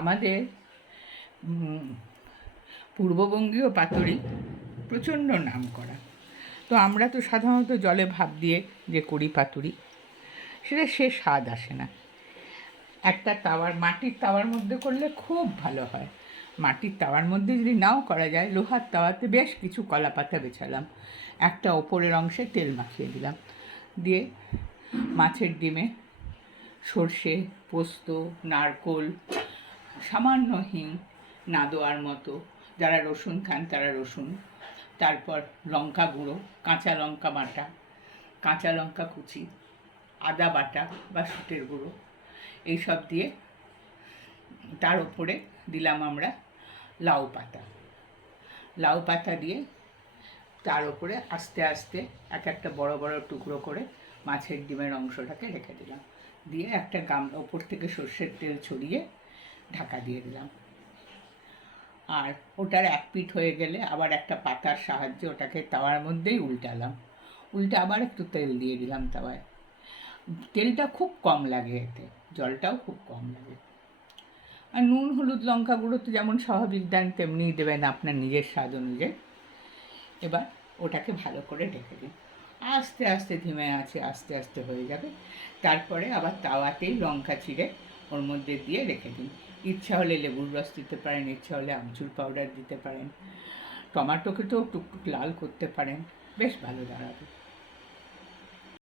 আমাদের পূর্ববঙ্গীয় পাতুরি প্রচণ্ড নাম করা। তো আমরা তো সাধারণত জলে ভাপ দিয়ে যে করি পাতুরি, সেটা সে স্বাদ আসে না। একটা মাটির তাওয়ার মধ্যে করলে খুব ভালো হয়। মাটির তাওয়ার মধ্যে যদি নাও করা যায়, লোহার তাওয়াতে বেশ কিছু কলা পাতা বেছালাম, একটা ওপরের অংশে তেল মাখিয়ে দিলাম, দিয়ে মাছের ডিমে সর্ষে, পোস্ত, নারকোল, সামান্য হিং, না দেওয়ার মতো, যারা রসুন খান তারা রসুন, তারপর লঙ্কা গুঁড়ো, কাঁচা লঙ্কা বাটা, কাঁচা লঙ্কা কুচি, আদা বাটা বা শুটের গুঁড়ো, এইসব দিয়ে তার ওপরে দিলাম আমরা লাউ পাতা দিয়ে তার ওপরে আস্তে আস্তে এক একটা বড় বড় টুকরো করে মাছের ডিমের অংশটাকে রেখে দিলাম, দিয়ে একটা ওপর থেকে সর্ষের তেল ছড়িয়ে ঢাকা দিয়ে দিলাম। আর ওটার এক পিঠ হয়ে গেলে আবার একটা পাতার সাহায্যে ওটাকে তাওয়ার মধ্যেই উল্টে আবার একটু তেল দিয়ে দিলাম তাওয়ায়। তেলটা খুব কম লাগে, এতে জলটাও খুব কম লাগে। আর নুন, হলুদ, লঙ্কা গুঁড়ো তো যেমন স্বাভাবিক দেন তেমনিই দেবেন আপনার নিজের স্বাদ অনুযায়ী। এবার ওটাকে ভালো করে ঢেকে দিন, আস্তে আস্তে ধিমে আছে, আস্তে আস্তে হয়ে যাবে। তারপরে আবার তাওয়াতেই লঙ্কা চিড়ে ওর মধ্যে দিয়ে রেখে দিন। ইচ্ছা হলে লেবুর রস দিতে পারেন, ইচ্ছা হলে আমচুর পাউডার দিতে পারেন, টমেটোকে তো টুকটুক লাল করতে পারেন, বেশ ভালো দাঁড়াবে।